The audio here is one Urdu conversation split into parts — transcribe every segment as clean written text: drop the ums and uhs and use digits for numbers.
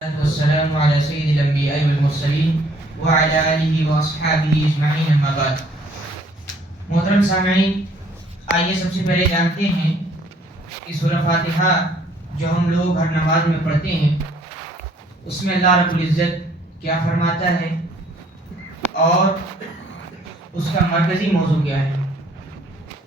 والسلام على سید الانبیاء والمرسلین وعلى آلہ واصحابہ اجمعین اما بعد۔ محترم سامعین، آئیے سب سے پہلے جانتے ہیں کہ سورہ فاتحہ جو ہم لوگ ہر نماز میں پڑھتے ہیں اس میں اللہ رب العزت کیا فرماتا ہے اور اس کا مرکزی موضوع کیا ہے۔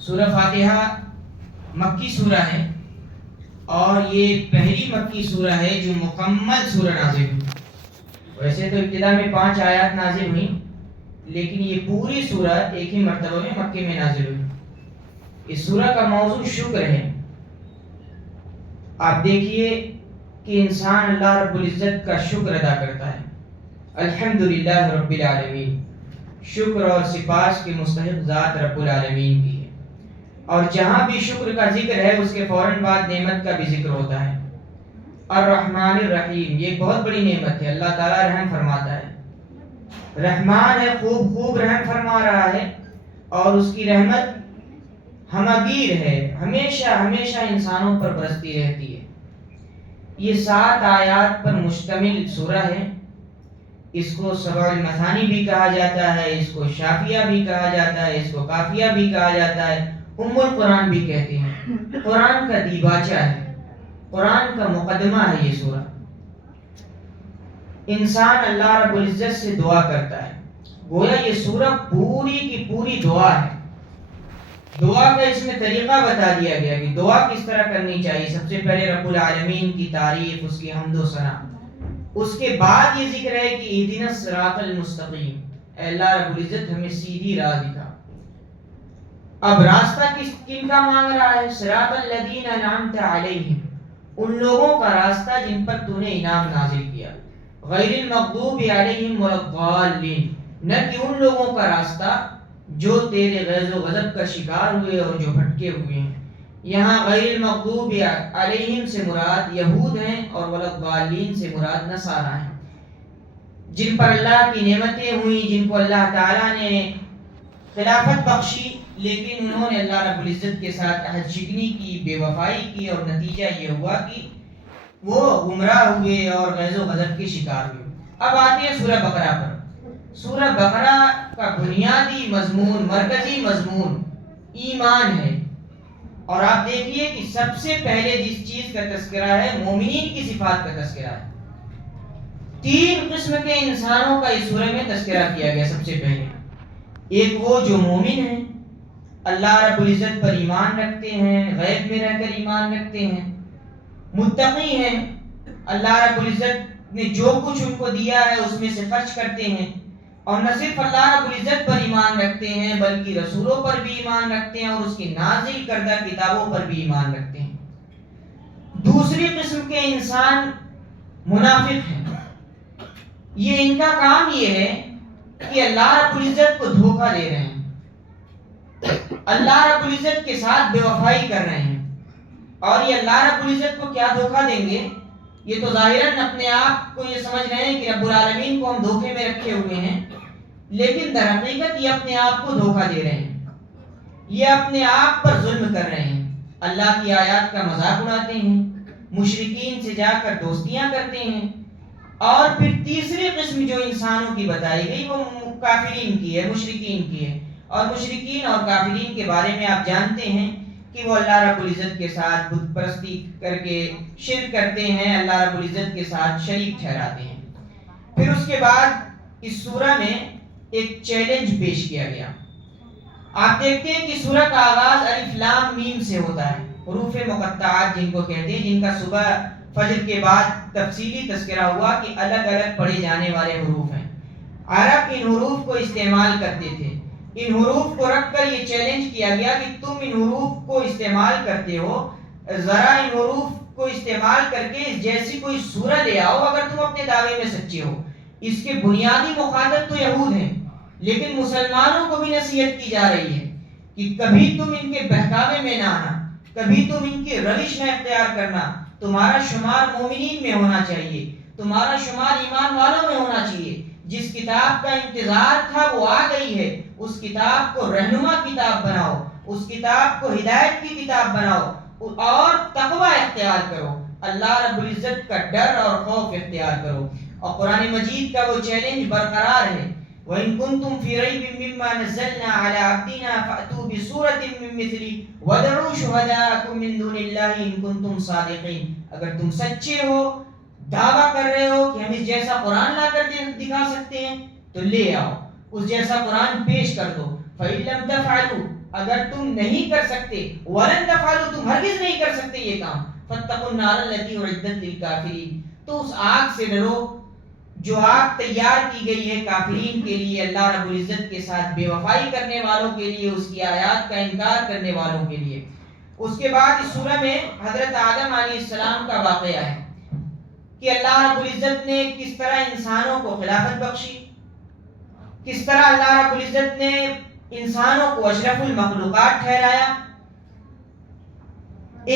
سورہ فاتحہ مکی سورہ ہے اور یہ پہلی مکی سورہ ہے جو مکمل سورہ نازل ہوئی۔ ویسے تو ابتدا میں 5 آیات نازل ہوئی، لیکن یہ پوری سورہ ایک ہی مرتبہ میں مکے میں نازل ہوئی۔ اس سورہ کا موضوع شکر ہے۔ آپ دیکھیے کہ انسان اللہ رب العزت کا شکر ادا کرتا ہے۔ الحمدللہ رب العالمین، شکر اور سپاس کے مستحق ذات رب العالمین کی ہے۔ اور جہاں بھی شکر کا ذکر ہے اس کے فوراً بعد نعمت کا بھی ذکر ہوتا ہے۔ الرحمن الرحیم، یہ بہت بڑی نعمت ہے۔ اللہ تعالیٰ رحم فرماتا ہے، رحمان ہے، خوب رحم فرما رہا ہے، اور اس کی رحمت ہمگیر ہے، ہمیشہ انسانوں پر برستی رہتی ہے۔ یہ 7 آیات پر مشتمل سورہ ہے۔ اس کو سبع المثانی بھی کہا جاتا ہے، اس کو شافیہ بھی کہا جاتا ہے، اس کو کافیہ بھی کہا جاتا ہے، ام القرآن بھی کہتے ہیں۔ قرآن کا دیباچہ ہے، قرآن کا مقدمہ ہے یہ سورہ۔ انسان اللہ رب العزت سے دعا کرتا ہے، گویا یہ سورہ پوری کی پوری دعا ہے۔ دعا کا اس میں طریقہ بتا دیا گیا کہ دعا کس طرح کرنی چاہیے۔ سب سے پہلے رب العالمین کی تعریف، اس کی حمد و ثنا، اس کے بعد یہ ذکر ہے کہ اہدنا الصراط المستقیم، اے اللہ رب العزت ہمیں سیدھی راہ دکھا۔ اب راستہ کن کا مانگ رہا ہے؟ صراط الذین انعمت علیہم، ان لوگوں کا راستہ جن پر تو نے انعام نازل کیا۔ غیر المغضوب علیہم ولا الضالین، نہ کہ ان لوگوں کا راستہ جو تیرے غیظ و غضب کا شکار ہوئے اور جو بھٹکے ہوئے ہیں۔ یہاں غیر المغضوب علیہم سے مراد یہود ہیں اور ولا الضالین سے مراد نصارہ ہیں، جن پر اللہ کی نعمتیں ہوئیں، جن کو اللہ تعالیٰ نے خلافت بخشی، لیکن انہوں نے اللہ رب العزت کے ساتھ عہد شکنی کی، بے وفائی کی، اور نتیجہ یہ ہوا کہ وہ گمراہ ہوئے اور غیظ و غضب کے شکار ہوئے۔ اب آتے ہیں سورہ بقرہ پر۔ سورہ بقرہ کا بنیادی مضمون، مرکزی مضمون ایمان ہے، اور آپ دیکھیے کہ سب سے پہلے جس چیز کا تذکرہ ہے مومنین کی صفات کا تذکرہ ہے۔ 3 قسم کے انسانوں کا اس سورہ میں تذکرہ کیا گیا۔ سب سے پہلے ایک وہ جو مومن ہیں، اللہ رب العزت پر ایمان رکھتے ہیں، غیب میں رہ کر ایمان رکھتے ہیں، متقی ہیں، اللہ رب العزت نے جو کچھ ان کو دیا ہے اس میں سے خرچ کرتے ہیں، اور نہ صرف اللہ رب العزت پر ایمان رکھتے ہیں بلکہ رسولوں پر بھی ایمان رکھتے ہیں اور اس کی نازل کردہ کتابوں پر بھی ایمان رکھتے ہیں۔ دوسری قسم کے انسان منافق ہیں۔ یہ ان کا کام یہ ہے کہ اللہ رب العزت کو دھوکہ دے رہے ہیں، اللہ رب العزت کے ساتھ بے وفائی کر رہے ہیں۔ اور یہ اللہ رب العزت کو کیا دھوکہ دیں گے؟ یہ تو ظاہراً اپنے آپ کو یہ سمجھ رہے ہیں کہ رب العالمین کو ہم دھوکے میں رکھے ہوئے ہیں، لیکن در حقیقت یہ اپنے آپ کو دھوکہ دے رہے ہیں، یہ اپنے آپ پر ظلم کر رہے ہیں، اللہ کی آیات کا مذاق اڑاتے ہیں، مشرکین سے جا کر دوستیاں کرتے ہیں۔ اور پھر تیسری قسم جو انسانوں کی بتائی گئی وہ کافرین کی ہے، مشرکین کی ہے۔ اور مشرکین اور کافرین کے بارے میں آپ جانتے ہیں کہ وہ اللہ رب العزت کے ساتھ بت پرستی کر کے شرک کرتے ہیں، اللہ رب العزت کے ساتھ شریک ٹھہراتے ہیں۔ پھر اس کے بعد اس سورہ میں ایک چیلنج پیش کیا گیا۔ آپ دیکھتے ہیں کہ سورہ کا آغاز الف لام میم سے ہوتا ہے، حروف مقطعات جن کو کہتے ہیں، جن کا صبح فجر کے بعد تفصیلی تذکرہ ہوا کہ الگ الگ پڑھے جانے والے حروف ہیں۔ عرب ان حروف کو استعمال کرتے تھے۔ ان حروف کو رکھ کر یہ چیلنج کیا گیا کہ تم ان حروف کو استعمال کرتے ہو، ذرا ان حروف کو استعمال کر کے جیسی کوئی سورہ لے آؤ اگر تم اپنے دعوے میں سچے ہو۔ اس کے بنیادی مخاطب تو یہود ہیں، لیکن مسلمانوں کو بھی نصیحت کی جا رہی ہے کہ کبھی تم ان کے بہکاوے میں نہ آنا، کبھی تم ان کی روش نہ اختیار کرنا۔ تمہارا شمار مومنین میں ہونا چاہیے، تمہارا شمار ایمان والوں میں ہونا چاہیے۔ جس کتاب کا انتظار تھا وہ آ گئی ہے، اس کتاب کو رہنما کتاب بناؤ، اس کتاب کو ہدایت کی کتاب بناؤ اور تقوی اختیار کرو۔ اللہ رب العزت کا ڈر اور خوف اختیار کرو. اور قرآن مجید کا وہ چیلنج برقرار ہے، وَإِن كُنتُمْ فِي رَيْبٍ مِّمَّا نَزَّلْنَا عَلَىٰ عَبْدِنَا فَأْتُوا بِسُورَةٍ مِّن مِّثْلِهِ وَادْعُوا شُهَدَاءَكُم مِّن دُونِ اللَّهِ إِن كُنتُمْ صَادِقِينَ. اگر تم سچے ہو، دعویٰ کر رہے ہو کہ ہم اس جیسا قرآن لا کر دکھا سکتے ہیں، تو لے آؤ، اس جیسا قرآن پیش کر دو. فَإِن لَّمْ تَفْعَلُوا، اگر تم نہیں کر سکتے، وَلَن تَفْعَلُوا، تم ہرگز نہیں کر سکتے یہ کام، فَاتَّقُوا النَّارَ الَّتِي أُعِدَّتْ لِلْكَافِرِينَ، تو اس آگ سے ڈرو جو آگ تیار کی گئی ہے کافرین کے لیے، اللہ رب العزت کے ساتھ بے وفائی کرنے والوں کے لیے، اس کی آیات کا انکار کرنے والوں کے لیے. اس کے بعد اس سورہ میں حضرت آدم علیہ السلام کا واقعہ ہے کہ اللہ رب العزت نے کس طرح انسانوں کو خلافت بخشی، کس طرح اللہ رب العزت نے انسانوں کو اشرف المخلوقات ٹھہرایا.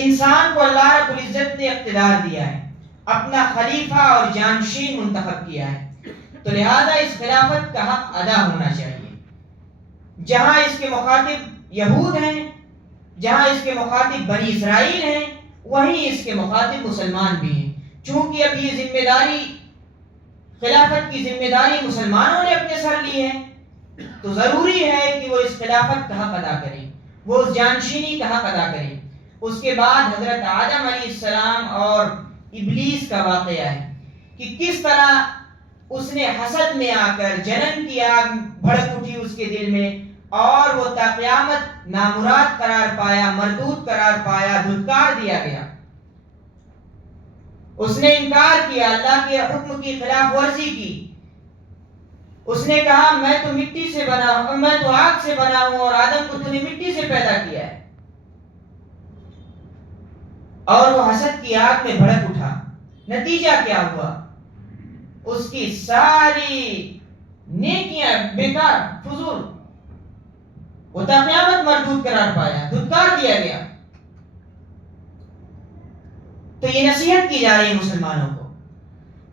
انسان کو اللہ رب العزت نے اقتدار دیا ہے، اپنا خلیفہ اور جانشین منتخب کیا ہے، تو لہذا اس خلافت کا حق ادا ہونا چاہیے. جہاں اس کے مخاطب یہود ہیں، جہاں اس کے مخاطب بنی اسرائیل ہیں، وہیں اس کے مخاطب مسلمان بھی ہیں. چونکہ اب یہ ذمہ داری، خلافت کی ذمہ داری مسلمانوں نے اپنے سر لی ہے، تو ضروری ہے کہ وہ اس خلافت کا حق ادا کریں، وہ اس جانشینی کا حق ادا کریں. اس کے بعد حضرت آدم علیہ السلام اور ابلیس کا واقعہ ہے کہ کس طرح اس نے حسد میں آ کر جنن کی آگ بھڑک اٹھی اس کے دل میں، اور وہ تا قیامت نامراد قرار پایا، مردود قرار پایا، دھتکار دیا گیا. اس نے انکار کیا، اللہ کے حکم کی خلاف ورزی کی. اس نے کہا میں تو مٹی سے بنا ہوں، میں تو آگ سے بنا ہوں، اور آدم کو تو نے مٹی سے پیدا کیا ہے. اور وہ حسد کی آگ میں بھڑک اٹھا. نتیجہ کیا ہوا؟ اس کی ساری نیکیاں بیکار، فضول، وہ تا قیامت مردود قرار پایا، دھتکار دیا گیا. تو یہ نصیحت کی جا رہی ہے مسلمانوں کو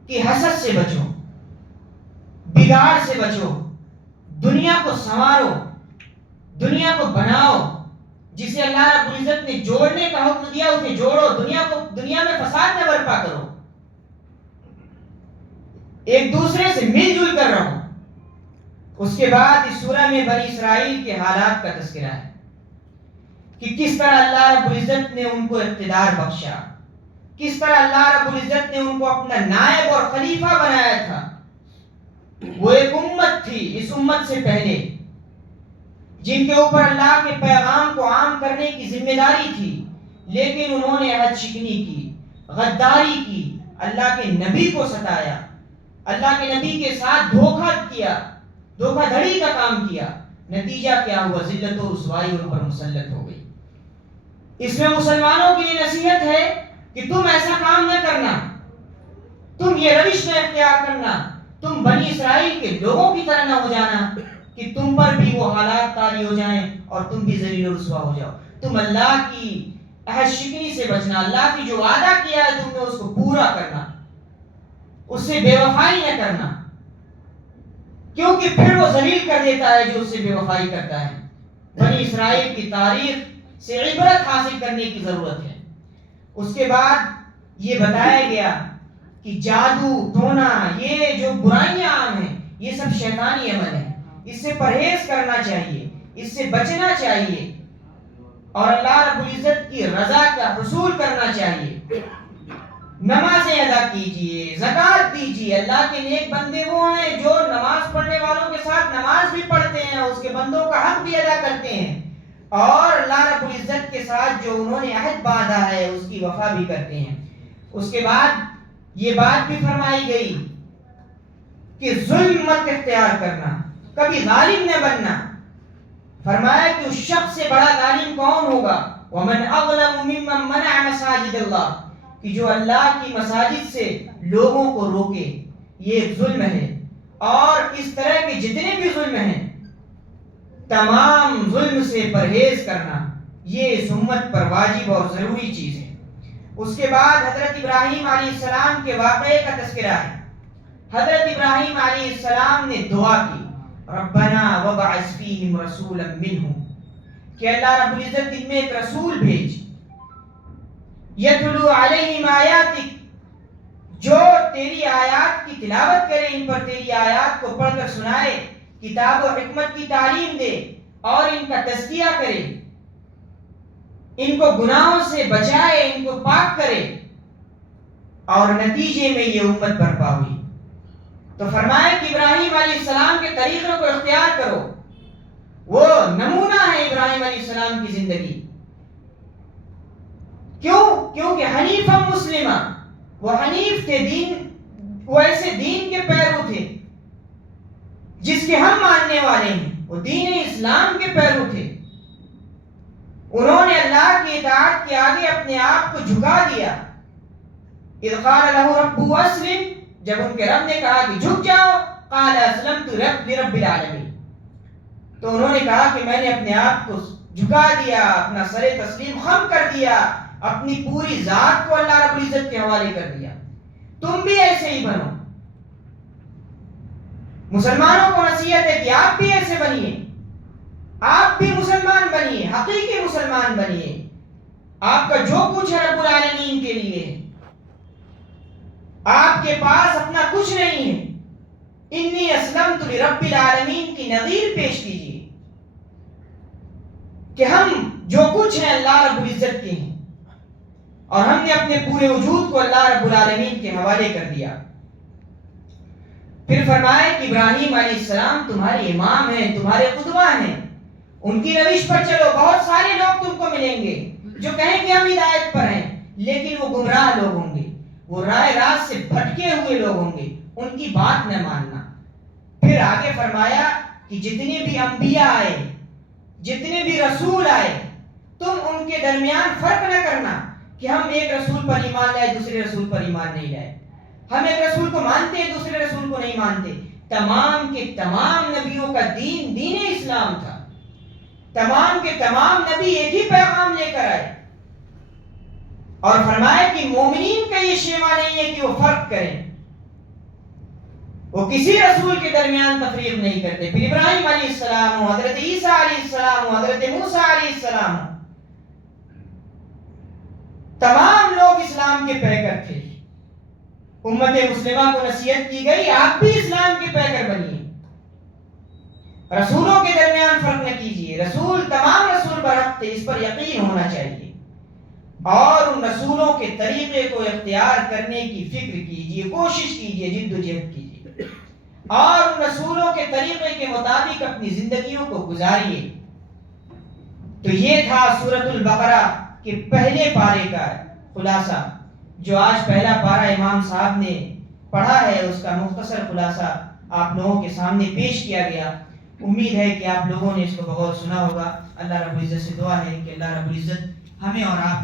کہ حسد سے بچو، بگاڑ سے بچو، دنیا کو سنوارو، دنیا کو بناؤ. جسے اللہ رب العزت نے جوڑنے کا حکم دیا اسے جوڑو، دنیا میں فساد نہ برپا کرو، ایک دوسرے سے مل جل کر رہو. اس کے بعد اس سورہ میں بنی اسرائیل کے حالات کا تذکرہ ہے کہ کس طرح اللہ رب العزت نے ان کو اقتدار بخشا، کس طرح اللہ رب العزت نے ان کو اپنا نائب اور خلیفہ بنایا تھا. وہ ایک امت تھی اس امت سے پہلے جن کے اوپر اللہ کے پیغام کو عام کرنے کی ذمہ داری تھی، لیکن انہوں نے عہد شکنی کی، غداری کی، اللہ کے نبی کو ستایا، اللہ کے نبی کے ساتھ دھوکہ کیا، دھوکہ دھڑی کا کام کیا. نتیجہ کیا ہوا؟ ذلت و رسوائی ان پر مسلط ہو گئی. اس میں مسلمانوں کی یہ نصیحت ہے کہ تم ایسا کام نہ کرنا، تم یہ روش نہ اختیار کرنا، تم بنی اسرائیل کے لوگوں کی طرح نہ ہو جانا کہ تم پر بھی وہ حالات طاری ہو جائیں اور تم بھی ذلیل و رسوا ہو جاؤ. تم اللہ کی عہد شکنی سے بچنا، اللہ کی جو وعدہ کیا ہے تم نے اس کو پورا کرنا، اس سے بے وفائی نہ کرنا، کیونکہ پھر وہ ذلیل کر دیتا ہے جو اس سے بے وفائی کرتا ہے. بنی اسرائیل کی تاریخ سے عبرت حاصل کرنے کی ضرورت ہے. اس کے بعد یہ بتایا گیا کہ جادو ٹونا، یہ جو برائیاں عام ہیں، یہ سب شیطانی عمل ہے، اس سے پرہیز کرنا چاہیے، اس سے بچنا چاہیے، اور اللہ رب العزت کی رضا کا حصول کرنا چاہیے. نمازیں ادا کیجئے، زکوٰۃ دیجئے. اللہ کے نیک بندے وہ ہیں جو نماز پڑھنے والوں کے ساتھ نماز بھی پڑھتے ہیں، اس کے بندوں کا حق بھی ادا کرتے ہیں، اور اللہ رب العزت کے ساتھ جو انہوں نے عہد باندھا ہے اس کی وفا بھی کرتے ہیں. اس کے بعد یہ بات بھی فرمائی گئی کہ ظلم مت اختیار کرنا، کبھی ظالم نہ بننا. فرمایا کہ اس شخص سے بڑا ظالم کون ہوگا؟ وَمَنْ أَظْلَمُ مِمَّنْ مَنَعَ مَسَاجِدَ اللَّهِ، کہ جو اللہ کی مساجد سے لوگوں کو روکے، یہ ایک ظلم ہے. اور اس طرح کے جتنے بھی ظلم ہیں، تمام ظلم سے پرہیز کرنا یہ اس امت پر واجب اور ضروری چیز ہے. اس کے بعد حضرت ابراہیم علیہ السلام کے واقعے کا تذکرہ ہے. حضرت ابراہیم علیہ السلام نے دعا کی، ربنا وابعث فیہم رسولا منہم، کہ اللہ رب العزت ان میں ایک رسول بھیج. یتلو علیہم آیاتک، جو تیری آیات کی تلاوت کرے، ان پر تیری آیات کو پڑھ کر سنائے، کتاب و حکمت کی تعلیم دے اور ان کا تزکیہ کرے، ان کو گناہوں سے بچائے، ان کو پاک کرے، اور نتیجے میں یہ امت برپا ہوئی۔ تو فرمایا کہ ابراہیم علیہ السلام کے طریقوں کو اختیار کرو، وہ نمونہ ہے ابراہیم علیہ السلام کی زندگی۔ کیوں؟ کیونکہ حنیفا مسلمہ، وہ حنیف تھے، دین، وہ ایسے دین کے پیرو تھے جس کے ہم ماننے والے ہیں، وہ دین اسلام کے پیرو تھے۔ انہوں نے اللہ کی اطاعت کے آگے اپنے آپ کو جھکا دیا۔ اذ قال له ربه اسلم، جب ان کے رب نے کہا کہ جھک جاؤ، قال اسلمت لرب العالمین، تو انہوں نے کہا کہ میں نے اپنے آپ کو جھکا دیا، اپنا سر تسلیم خم کر دیا، اپنی پوری ذات کو اللہ رب العزت کے حوالے کر دیا۔ تم بھی ایسے ہی بنو۔ مسلمانوں کو نصیحت ہے کہ آپ بھی ایسے بنیے، آپ بھی مسلمان بنیے، حقیقی مسلمان بنیے۔ آپ کا جو کچھ ہے رب العالمین کے لیے، آپ کے پاس اپنا کچھ نہیں ہے۔ انی اسلمت لرب العالمین کی نظیر پیش کیجیے کہ ہم جو کچھ ہیں اللہ رب العزت کے ہیں، اور ہم نے اپنے پورے وجود کو اللہ رب العالمین کے حوالے کر دیا۔ پھر فرمایا کہ ابراہیم علیہ السلام تمہارے امام ہیں، تمہارے قدوہ ہیں، ان کی روش پر چلو۔ بہت سارے لوگ تم کو ملیں گے جو کہیں کہ ہم ہدایت پر ہیں، لیکن وہ گمراہ لوگ ہوں گے، وہ رائے راست سے بھٹکے ہوئے لوگ ہوں گے، ان کی بات نہ ماننا۔ پھر آگے فرمایا کہ جتنے بھی انبیاء آئے، جتنے بھی رسول آئے، تم ان کے درمیان فرق نہ کرنا کہ ہم ایک رسول پر ایمان لائے، دوسرے رسول پر ایمان نہیں لائے، ہم ایک رسول کو مانتے ہیں، دوسرے رسول کو نہیں مانتے۔ تمام کے تمام نبیوں کا دین دین اسلام تھا، تمام کے تمام نبی ایک ہی پیغام لے کر آئے، اور فرمایا کہ مومنین کا یہ شیوا نہیں ہے کہ وہ فرق کریں، وہ کسی رسول کے درمیان تفریق نہیں کرتے۔ پھر ابراہیم علیہ السلام ہو، حضرت عیسیٰ علیہ السلام ہو، حضرت موسیٰ علیہ السلام ہو، تمام لوگ اسلام کے پیکر تھے۔ امت مسلمہ کو نصیحت کی گئی آپ بھی اسلام کے پیکر بنیے، رسولوں کے درمیان فرق نہ کیجیے، رسول تمام رسول برحق تھے، اس پر یقین ہونا چاہیے، اور ان رسولوں کے طریقے کو اختیار کرنے کی فکر کیجیے، کوشش کیجیے، جد و جہد کیجیے، اور ان رسولوں کے طریقے کے مطابق اپنی زندگیوں کو گزاریے۔ تو یہ تھا سورۃ البقرہ کے پہلے پارے کا خلاصہ، جو آج پہلا پارہ امام صاحب نے پڑھا ہے، اس کا مختصر خلاصہ آپ لوگوں کے سامنے پیش کیا گیا۔ امید ہے کہ آپ لوگوں نے اس کو بغور سنا ہوگا۔ اللہ رب العزت سے دعا ہے کہ اللہ رب العزت ہمیں اور آپ